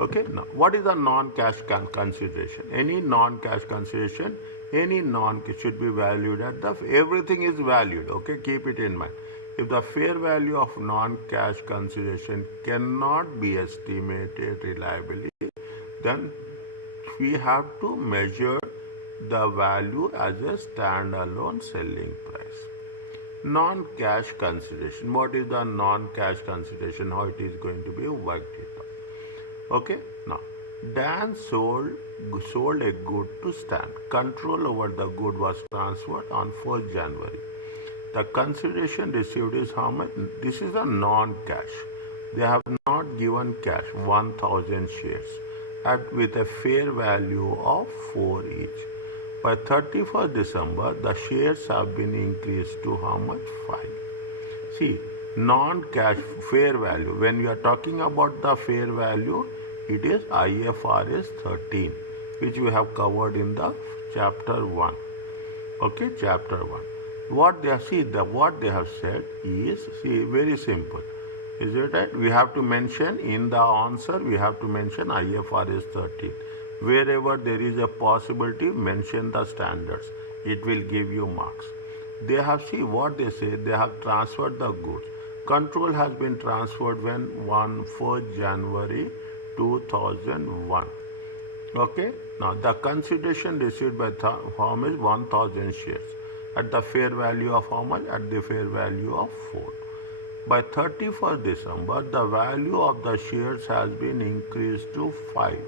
Okay, now what is a non-cash consideration? Any non-cash consideration, any non-cash should be valued at everything is valued. Okay, keep it in mind. If the fair value of non-cash consideration cannot be estimated reliably, then we have to measure the value as a standalone selling price. Non-cash consideration. What is the non-cash consideration? How it is going to be worked it out? Okay. Now, Dan sold a good to Stan. Control over the good was transferred on 1st January. The consideration received is how much? This is a non-cash. They have not given cash 1,000 shares with a fair value of 4 each. By 31st December, the shares have been increased to how much? 5. See, non-cash fair value. When we are talking about the fair value, it is IFRS 13, which we have covered in the chapter 1. Okay, chapter 1. What they have said is, very simple. Is it right? We have to mention in the answer, we have to mention IFRS 13. Wherever there is a possibility, mention the standards. It will give you marks. They have, what they say, they have transferred the goods. Control has been transferred when 1st January 2001. Okay. Now the consideration received by how much? 1,000 shares at the fair value of how much? At the fair value of 4. By 31st December, the value of the shares has been increased to 5.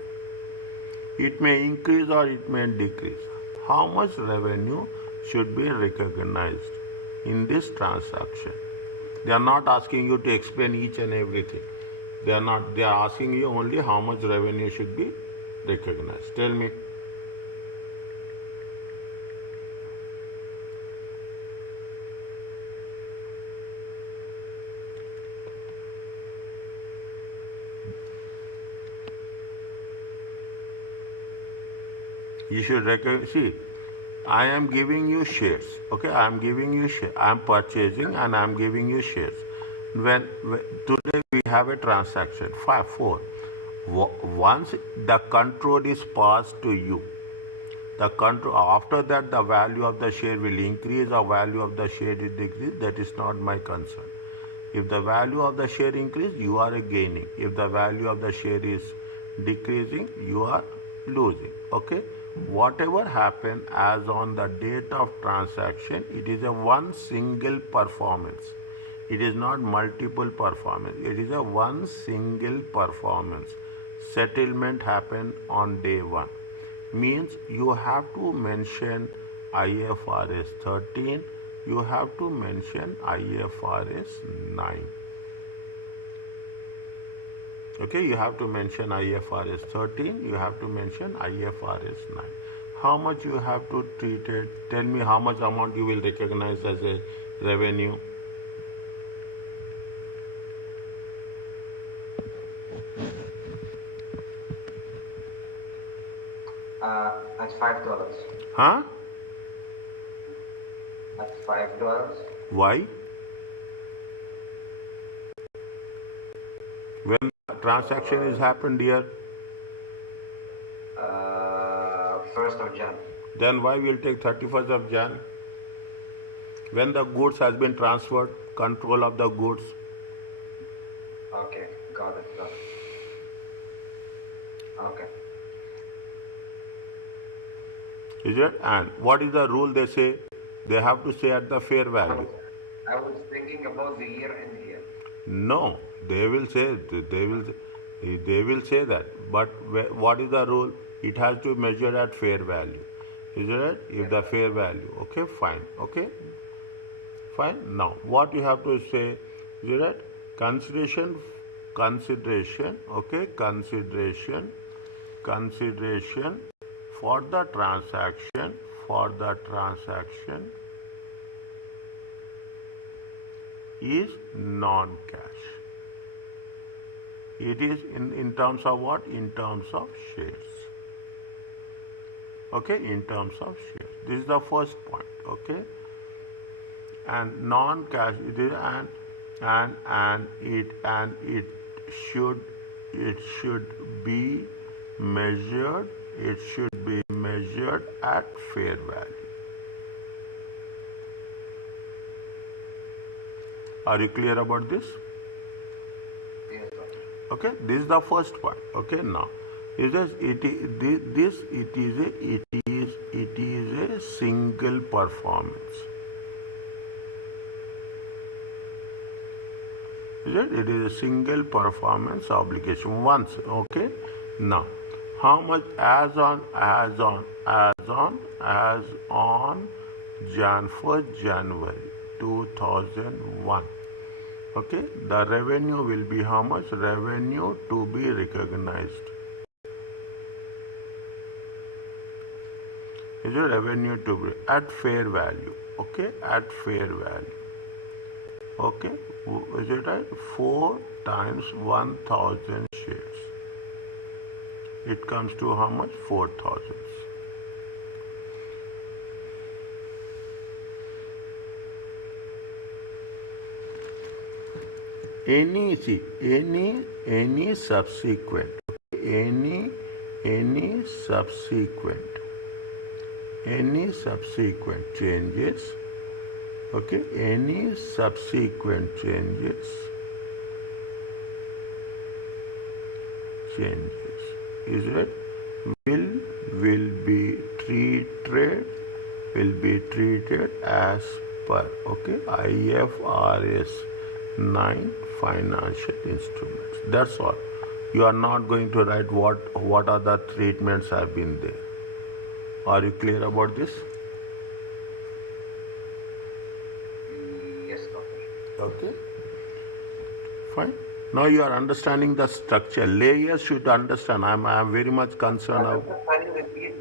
It may increase or it may decrease. How much revenue should be recognized in this transaction? They are not asking you to explain each and everything. They are asking you only how much revenue should be recognized. Tell me. You should recognize, I am giving you shares. Okay, I am giving you shares. I am purchasing and I am giving you shares. When today we have a transaction, 4. Once the control is passed to you, the control, after that the value of the share will increase or value of the share will decrease. That is not my concern. If the value of the share increase, you are gaining. If the value of the share is decreasing, you are losing. Okay. Whatever happened as on the date of transaction, it is a one single performance. It is not multiple performance. It is a one single performance. Settlement happened on day 1. Means you have to mention IFRS 13. You have to mention IFRS 9. Okay, you have to mention IFRS 13, you have to mention IFRS 9. How much you have to treat it? Tell me how much amount you will recognize as a revenue. At $5. Huh? At $5. Why? When the transaction is happened here? 1st of Jan. Then why will take 31st of Jan? When the goods has been transferred, control of the goods. Okay, got it. Okay. Is it? And what is the rule they say? They have to say at the fair value. I was thinking about the year end here. No, they will say that. But what is the rule? It has to measure at fair value. Is it? If the fair value. Okay, fine. Okay, fine. Now, what you have to say? Is it? Consideration. Okay, consideration for the transaction. Is non-cash. It is in terms of what? In terms of shares. Okay, in terms of shares. This is the first point. Okay, and non-cash it is and it should be measured at fair value. Are you clear about this? Yes, doctor. Okay, this is the first part. Okay, now it is a single performance. Is it? It is a single performance obligation once. Okay, now how much as on January 2001. Okay, the revenue will be how much? Revenue to be recognized. Is it revenue to be at fair value? Okay, at fair value. Okay, is it right? 4 times 1000 shares. It comes to how much? 4000. Any subsequent changes, okay, any subsequent changes is it will be treated as per, okay, IFRS 9 financial instruments. That's all. You are not going to write what other treatments have been there. Are you clear about this? Yes, doctor. Okay. Fine. Now you are understanding the structure. Layers should understand. I am very much concerned of Can you repeat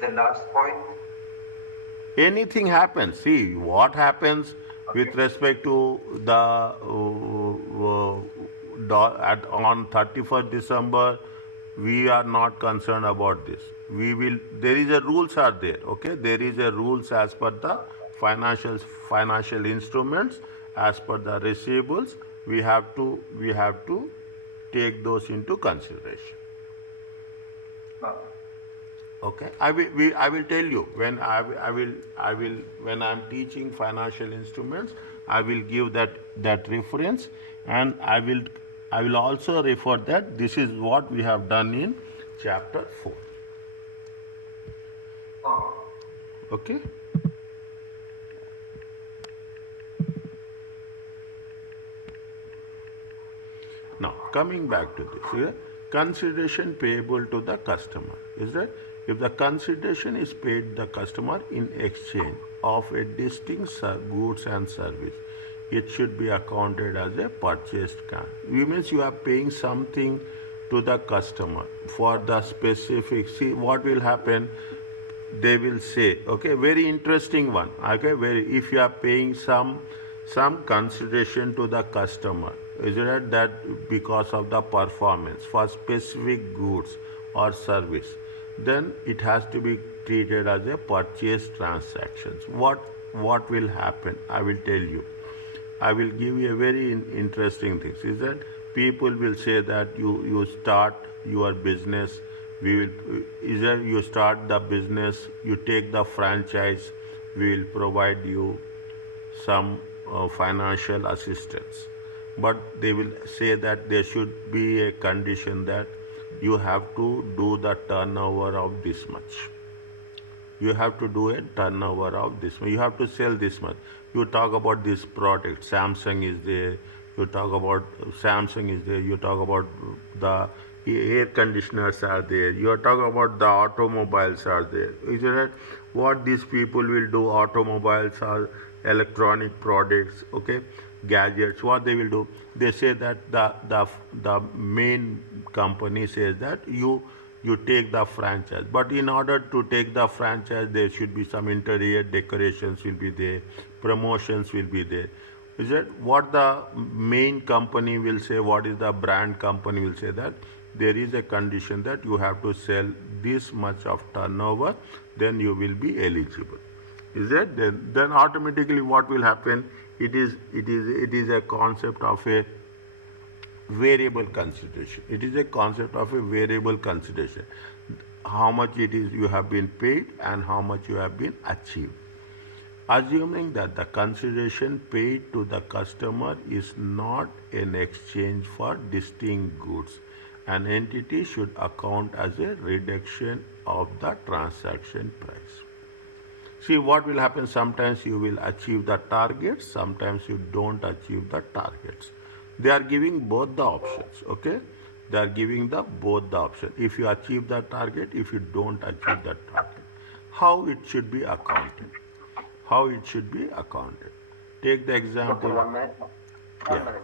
the last point? anything happens. See what happens with respect to the on 31st December. We are not concerned about this. We will. There is a rules are there. Okay, there is a rules as per the financial instruments, as per the receivables. We have to take those into consideration. Okay, I will tell you when I will when I am teaching financial instruments, I will give that reference, and I will also refer that this is what we have done in chapter 4. Okay. Now coming back to this, here, consideration payable to the customer is that if the consideration is paid the customer in exchange of a distinct goods and service, it should be accounted as a purchased can. It means you are paying something to the customer for the specific. See what will happen. They will say, okay, very interesting one. Okay, if you are paying some consideration to the customer, is it that because of the performance for specific goods or service, then it has to be treated as a purchase transactions. What will happen? I will tell you. I will give you a very interesting thing. Is that people will say that you start your business. You start the business. You take the franchise. We will provide you some financial assistance. But they will say that there should be a condition that you have to do the turnover of this much. You have to do a turnover of this much. You have to sell this much. You talk about this product. Samsung is there. You talk about Samsung is there. You talk about the air conditioners are there. You are talking about the automobiles are there. Is it right? What these people will do? Automobiles are electronic products. Okay, gadgets. What they will do? They say that the main company says that you take the franchise, but in order to take the franchise, there should be some interior decorations will be there, promotions will be there. Is that what the main company will say? What is the brand company will say that there is a condition that you have to sell this much of turnover, then you will be eligible. Is that then automatically what will happen? It is a concept of variable consideration. It is a concept of a variable consideration. How much it is you have been paid and how much you have been achieved. Assuming that the consideration paid to the customer is not in exchange for distinct goods, an entity should account as a reduction of the transaction price. See what will happen, sometimes you will achieve the targets, sometimes you don't achieve the targets. They are giving both the options, okay? They are giving the both the option. If you achieve the target, if you don't achieve the target, how it should be accounted. How it should be accounted. Take the example. Doctor, 1 minute. Yeah. 1 minute.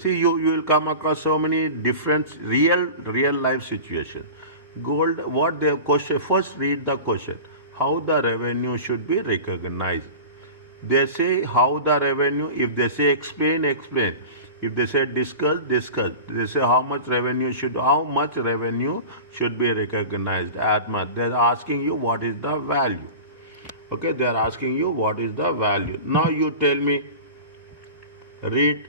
See, you will come across so many different real life situations. Gold, what the question, first read the question, how the revenue should be recognized. They say how the revenue, if they say explain, explain. If they say discuss, discuss. They say how much revenue should be recognized as much. They are asking you what is the value. Okay, they are asking you what is the value. Now you tell me, read.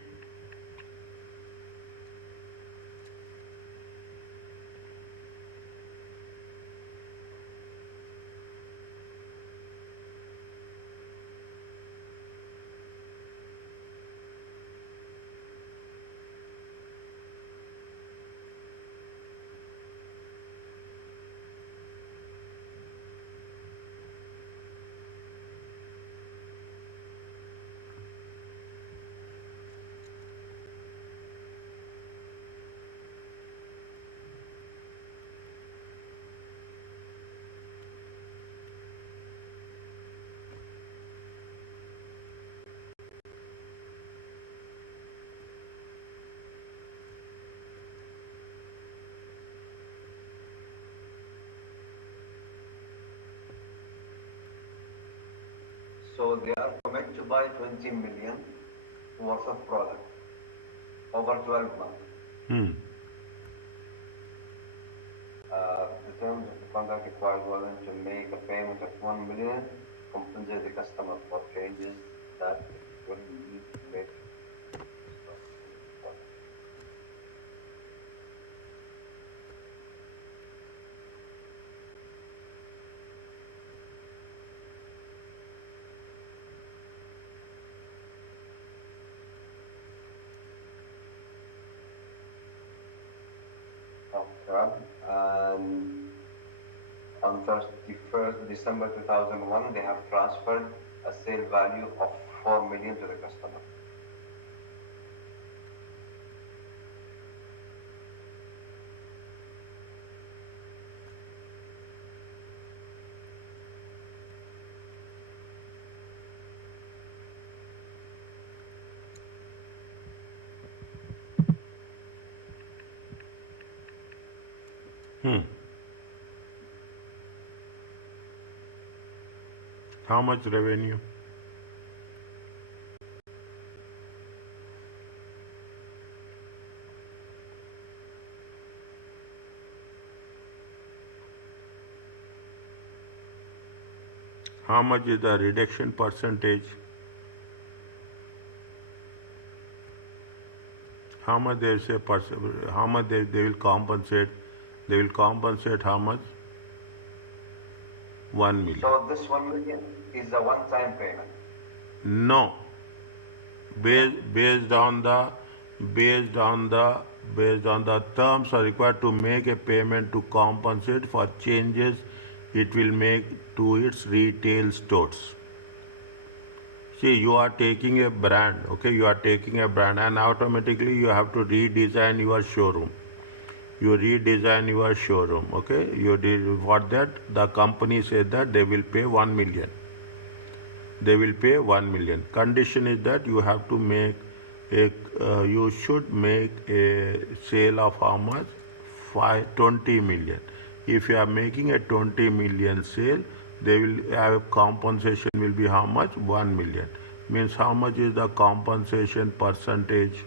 So they are commit to buy 20 million worth of product over 12 months. The terms of the contract require Wallen to make a payment of 1 million, compensate the customer for changes that it will need to make. And on 31st December 2001, they have transferred a sale value of 4 million to the customer. How much revenue? How much is the reduction percentage? How much they say how much they will compensate? They will compensate how much? 1 million. So this 1 million is a one-time payment. No. Based on the based on the terms are required to make a payment to compensate for changes it will make to its retail stores. See, you are taking a brand, okay, you are taking a brand and automatically you have to redesign your showroom. You redesign your showroom, okay, you did for that the company said that they will pay 1 million. They will pay 1 million. Condition is that you have to make you should make a sale of how much? 20 million. If you are making a 20 million sale, they will have compensation will be how much? 1 million. Means how much is the compensation percentage?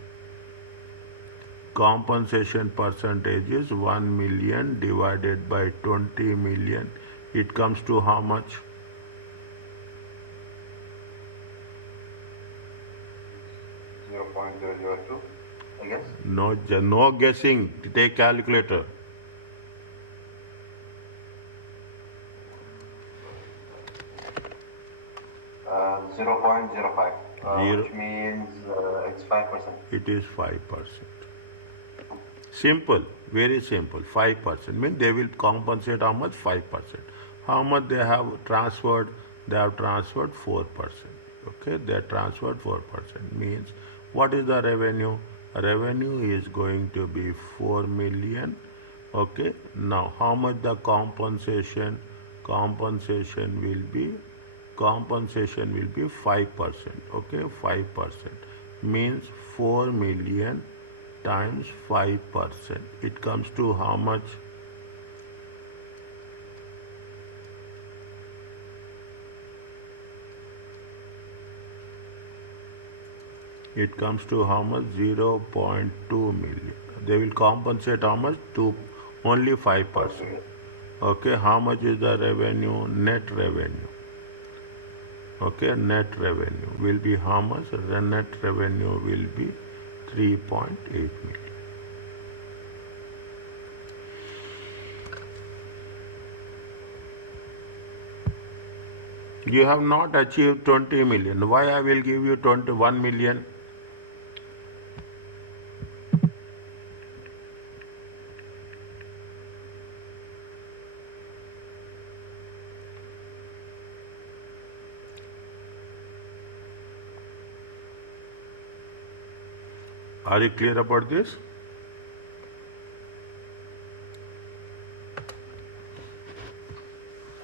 Compensation percentage is 1 million divided by 20 million. It comes to how much? 0.002, I guess. No guessing. Take calculator. 0.05, Zero. which means it's 5%. It is 5%. Simple, very simple. 5% means they will compensate how much? 5%. How much they have transferred? They have transferred 4%. Okay, they transferred 4%. Means what is the revenue? Revenue is going to be 4 million. Okay, now how much the compensation? Compensation will be 5%. Okay, 5% means 4 million times 5%. It comes to how much? It comes to how much? 0.2 million. They will compensate how much? Only 5%. Okay, how much is the revenue? Net revenue. Okay, net revenue will be how much? The net revenue will be 3.8 million. You have not achieved 20 million. Why I will give you 21 million? Are you clear about this?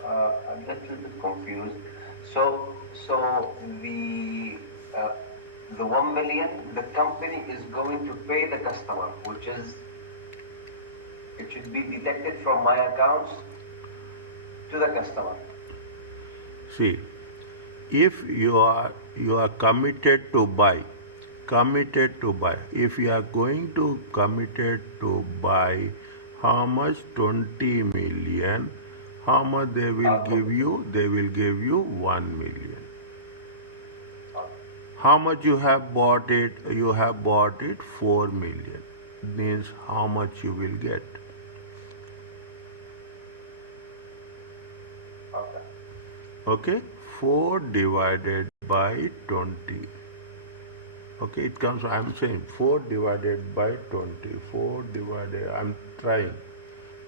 I'm a little bit confused. So the 1 million, the company is going to pay the customer, which is, it should be deducted from my accounts to the customer. See, if you are committed to buy, if you are going to committed to buy how much? 20 million. How much they will give you? They will give you 1 million. How much you have bought it? You have bought it 4 million. Means how much you will get? Okay, 4 divided by 20. Okay, it comes, I am saying 4 divided by 20. 4 divided, I am trying.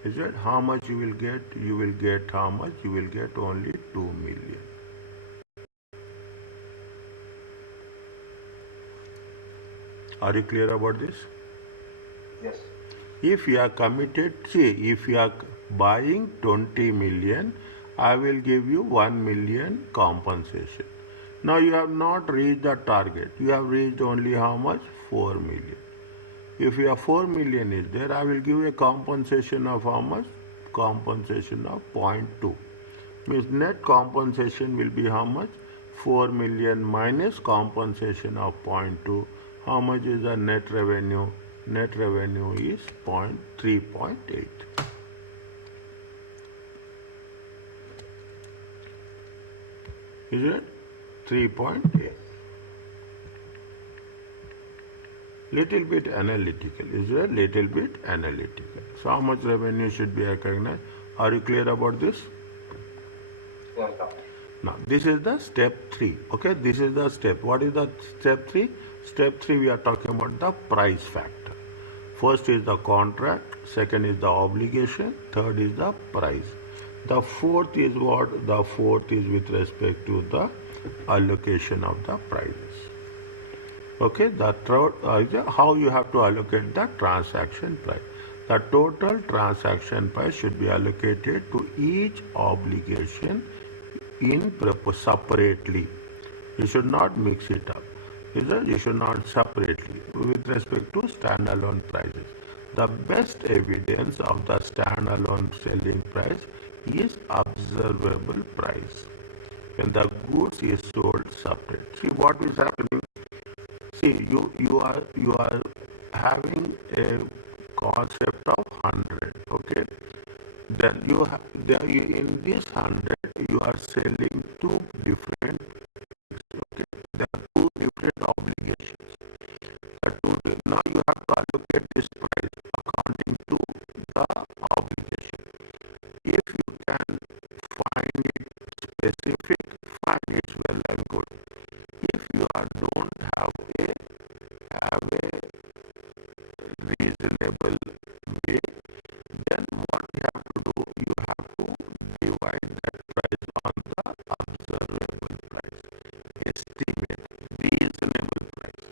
Is it how much you will get? You will get how much? You will get only 2 million. Are you clear about this? Yes. If you are committed, see, if you are buying 20 million, I will give you 1 million compensation. Now you have not reached the target. You have reached only how much? 4 million. If you have 4 million is there, I will give you a compensation of how much? Compensation of 0.2. Means net compensation will be how much? 4 million minus compensation of 0.2. How much is the net revenue? Net revenue is 3.8. Is it? 3.8. Little bit analytical. Is it? Little bit analytical. So how much revenue should be recognized? Are you clear about this? Yes, sir. Now, this is the step 3. Okay, this is the step. What is the step 3? Step 3, we are talking about the price factor. First is the contract, second is the obligation, third is the price. The fourth is what? The fourth is with respect to the allocation of the prices. Okay, the third is how you have to allocate the transaction price. The total transaction price should be allocated to each obligation separately. You should not mix it up. You should not separately with respect to standalone prices. The best evidence of the standalone selling price is observable price. When the goods is sold separate. See what is happening. See, you are having a concept of 100. Okay, then in this 100 you are selling two different. Okay, there are two different obligations. Now you have to allocate this price according to the obligation. If you can find it specific, fine, it's well and good. If you don't have a reasonable way, then what you have to do, you have to divide that price on the observable price. Estimate reasonable price.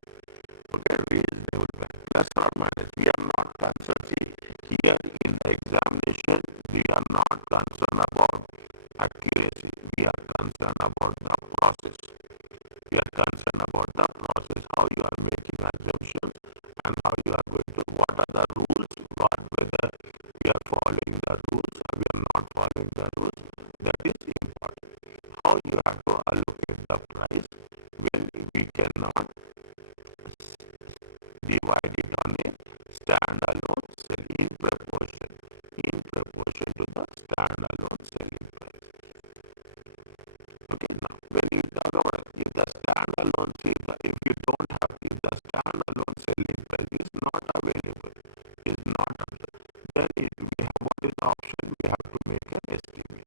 Okay, reasonable price. Plus or minus. We are not concerned. See, here in the examination, we are not concerned about accuracy. We are concerned about the process. We are concerned about the process, how you are making assumptions and how you are going to, what are the rules, whether we are following the rules or we are not following the rules. That is important. How you have to allocate the price when we cannot divide it on a standalone sell in proportion to the standalone selling price. Okay, now when you talk about if the standalone, if you don't have, if the standalone selling price is not available, is not available, then we have, what is the option? We have to make an estimate.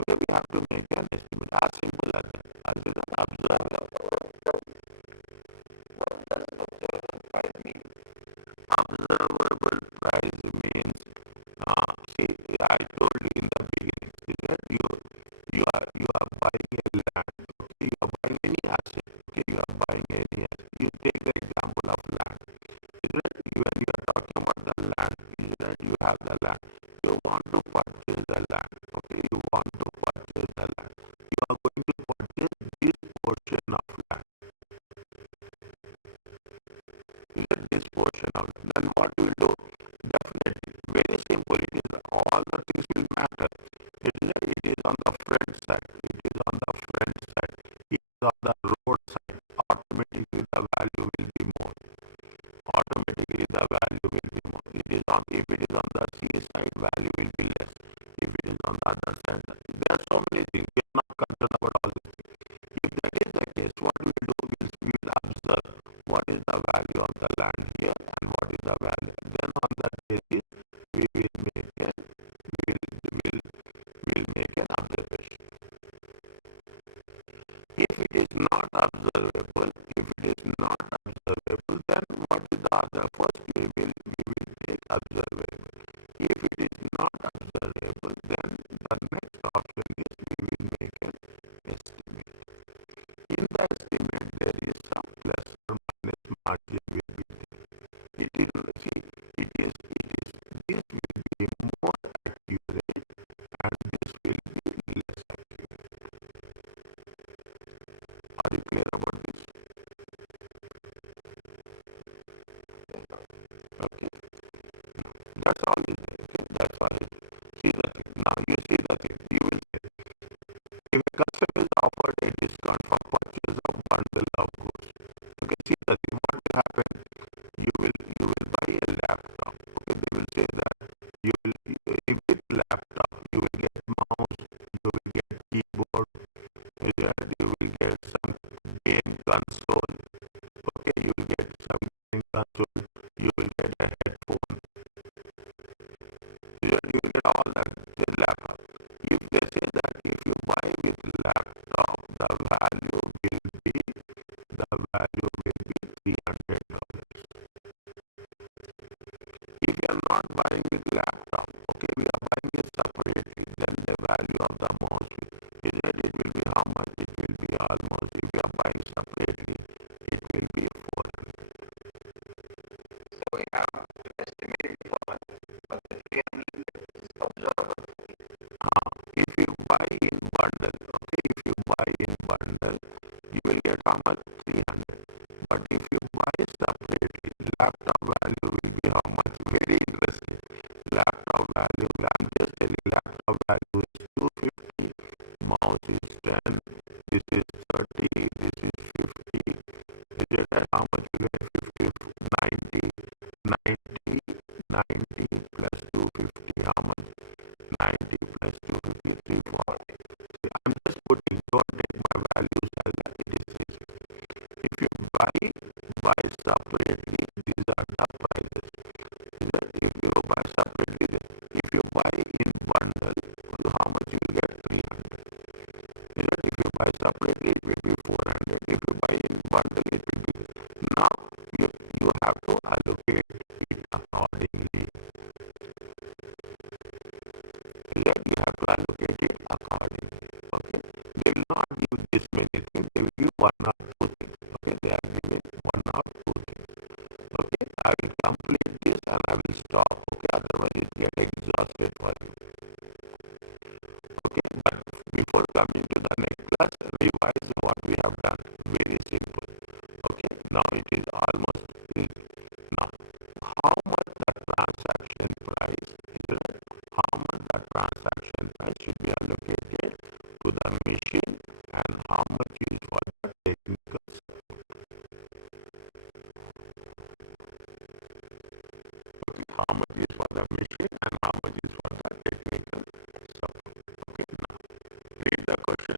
Okay, we have to make an estimate. As simple as that. As an observer. What does observable price mean? Observable price means, see, I told you in the beginning, is that you are buying a land. Okay, you are buying any asset. Okay, you are buying any asset. You take the example of land. Is that when you are talking about the land, is that you have the land. You want to purchase the land. Okay, you want to purchase the land. You are going to purchase this portion of land. Is that this portion of land? Then what you will do? Definitely, very simple. It is all the things will matter. It is on the front side. It is on the front side. It is on the road side. Automatically the value will be more. Automatically the value will be more. It is on, if it is on the sea side, value will be less. If it is on the other side, there are so many things. We are not concerned about all these things. If that is the case, what we will do is we will observe what is the value of the land here and what is the value. Then on that basis, we will make an observation. If it is not observable, then what is the other? First we will take observable. If it is not observable, then the next option is we will make an estimate. In the estimate, there is some plus or minus margin will be there. This will be more accurate and this will be less accurate. Are you clear about this? Okay. That's all it is. Okay? That's all it is. See the thing. Now you see the thing. You will say, if a customer is offered a discount for purchase of bundle of goods. Okay, see the thing. What will happen? You will buy a laptop. Okay, they will say that if with laptop you will get mouse, you will get keyboard, you will get some game console. Okay, you will get some game console. You will get a headphone. You will get all that. separately it will be 400. If you buy in bundle, it will be. Now you have to allocate it accordingly. Here you have to allocate it accordingly. Okay. They will not give this many things. They will give one or two things. Okay. They are giving one or two things. Okay. I will complete this and I will stop. Okay. Otherwise it get exhausted for you. Okay. But before coming to the next class, revise what we have done. Very simple. Okay. Now it is almost now. How much the transaction price is it? How much the transaction price should be allocated to the machine and how much is for the technical support. Okay, how much is for the machine and how much is for the technical support. Okay, now read the question.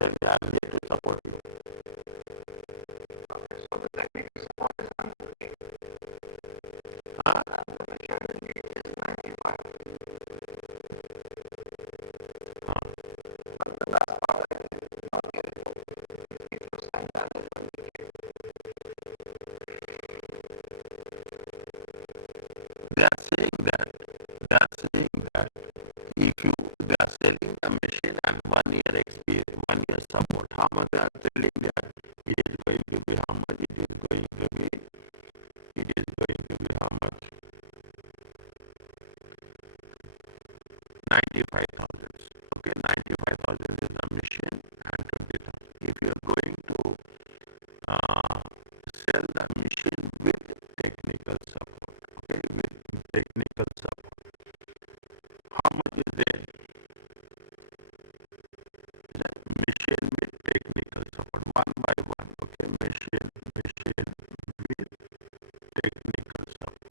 Then they are here to support you. So the technical support is 100. And the maturity is 95. But the last part I did not get it. It was like that is when we came. They are saying that if you they are selling a machine and 1 year experience, 1 year support, how much they are selling that it is going to be how much it is going to be how much 95,000. Okay, 95,000 is a machine and 20,000. If you are going to sell the machine with technical support, okay, with technical support, how much is there? Machine with technical support, one by one. Okay, machine with technical support.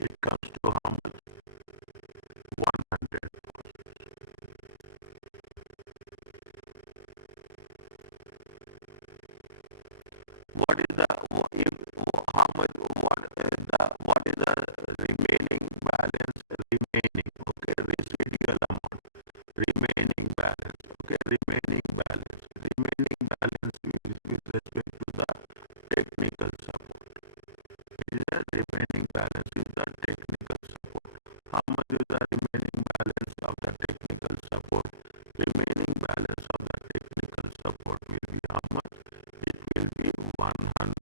It comes to how much? 100. What is the if how much what is the remaining balance remaining? Okay, residual amount remaining balance. Okay, remaining balance with respect to the technical support. Is the remaining balance is the technical support. How much is the remaining balance of the technical support? Remaining balance of the technical support will be how much? It will be 100,000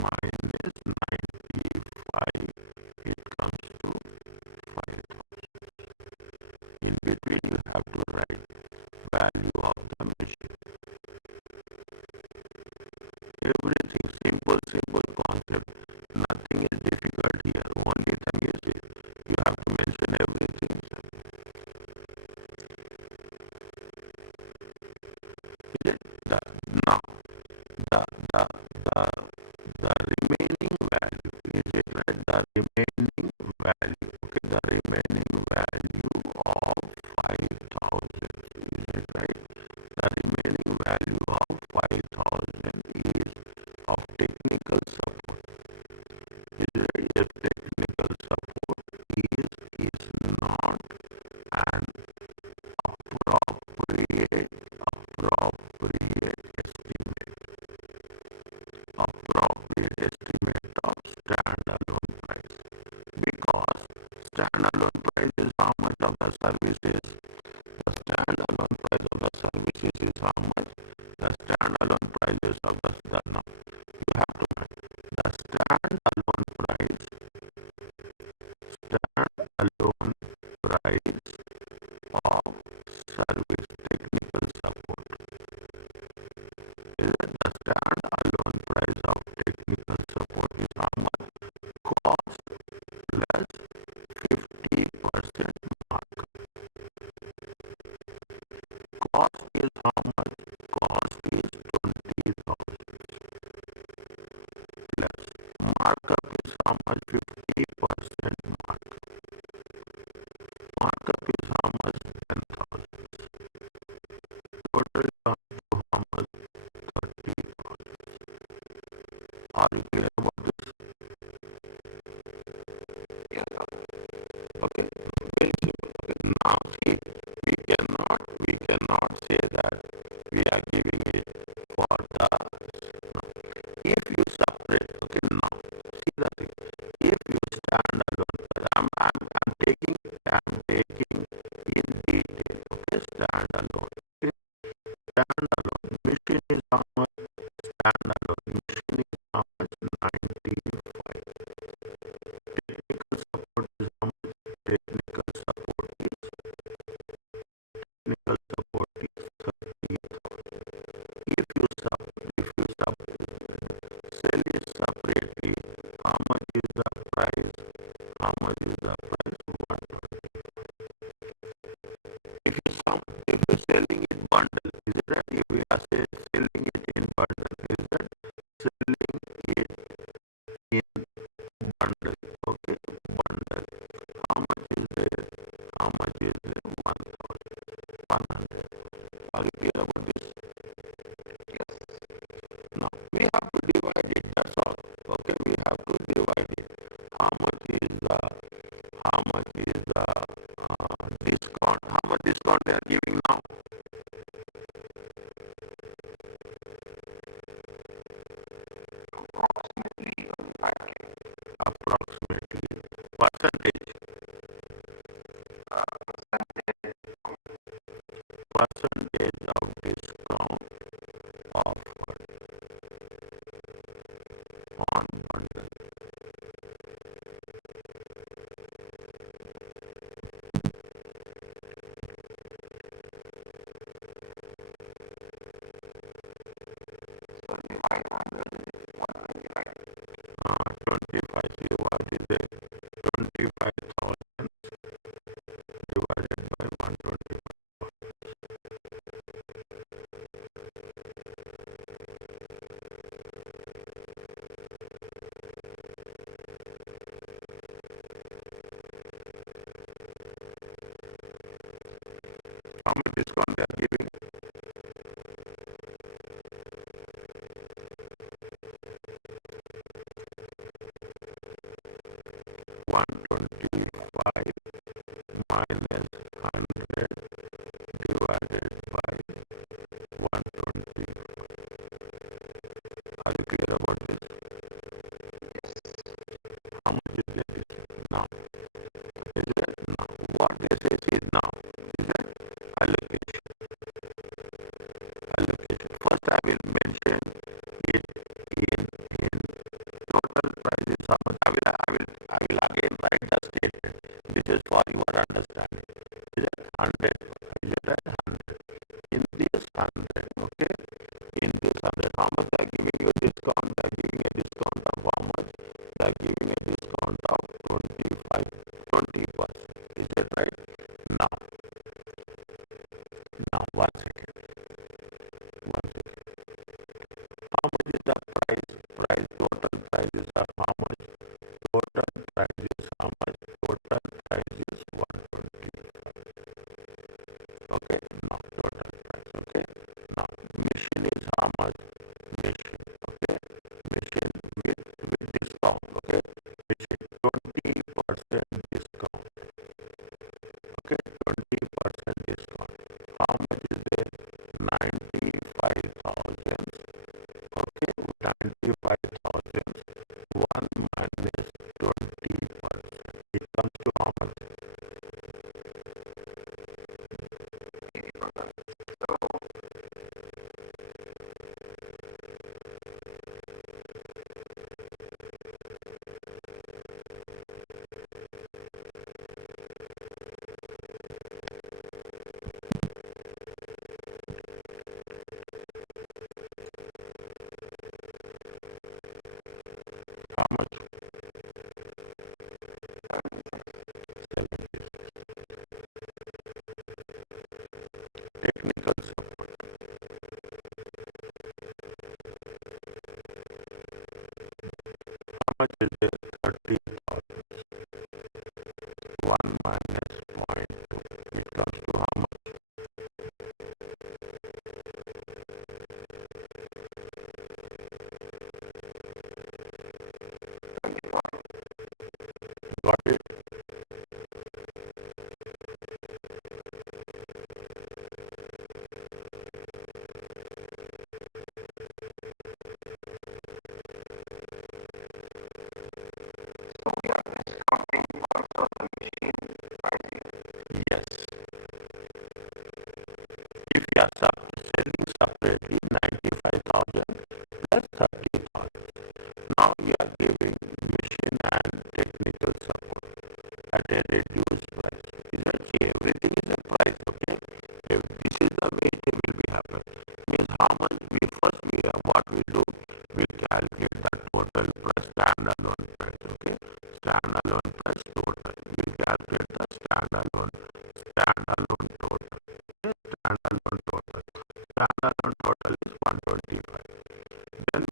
minus 95. It comes to 5,000. In between you have to write value of the machine. Everything simple concept. now you have to find the stand-alone price of service technical support. Is it the stand-alone price of technical support is how much? Cost plus 50% markup. Cost is how much? Cost is 20,000 plus markup is how much? 50% markup. Markup is how much? 10,000. Total comes to how much? 30,000. Are you clear about this? Yes, sir. Okay, very simple. Okay, now see, we cannot say that we are giving it for the. If you separate, okay, now see the thing. If you stand alone, I'm taking in detail. Okay, stand alone. Okay, stand alone. Machine is how much? Stand alone. Machine is how much? 95. Technical support is how much? Technical support is 30,000. If you sell it separately, how much is the price? How much is the price? 120. If you're selling it bundle, is it that if we are selling it in bundle, is that selling it in bundle? Okay, bundle. How much is there? How much is there? 1,100. Are you clear about this? Now we have to divide it. That's all. Okay, we have to divide it. How much is the discount? How much discount they are giving now? Approximately percentage of discount offered on bundle. So divide 125. 25. See what is it? 25,000 divided by 125. How much discount they are giving? 125 minus 100 divided by 120. Are you clear about this? How much is this now? Is it now? What this is now? Is it allocation? Allocation. First, I will mention it in total price is how much. I will again write the statement. This is for your understanding. Is it 100? Is it at 100? In this 100, okay? In this 100, how much they are giving you a discount? They are giving a discount of how much? They are giving a discount of 20%. Is that right? Now, one second. much? 76. Technical support. How much is it? 30,000. 1 minus 0.2. It comes to how much? Got it? Yes. If you are selling separately 95,000 plus 30,000. Now we are giving machine and technical support at a reduced price. Is that see, everything is a price, okay? If this is the way it will be happen. Means how much what we do, we calculate the total price, standalone price, okay? Standalone price total. We calculate the standalone total. Okay? Standalone total. Standalone total is 125. Then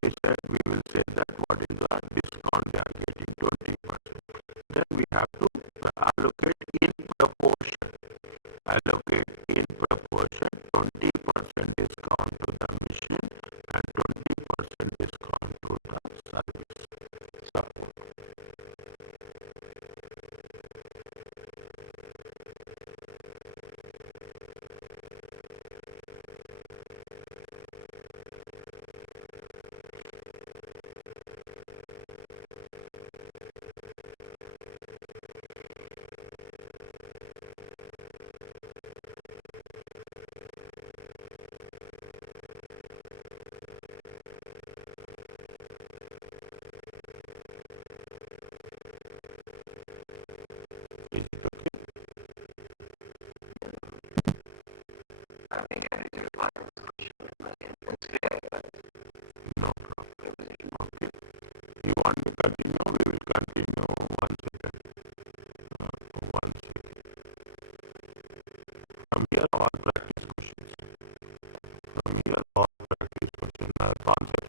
we will say that what is the discount they are getting 20%. Then we have to allocate in proportion. Allocate in proportion 20% discount to the machine and 20% discount to the service support. Is it okay? No problem. Okay. You want to continue? We will continue. One second. One second. From here all practice questions. From here all practice questions. Concept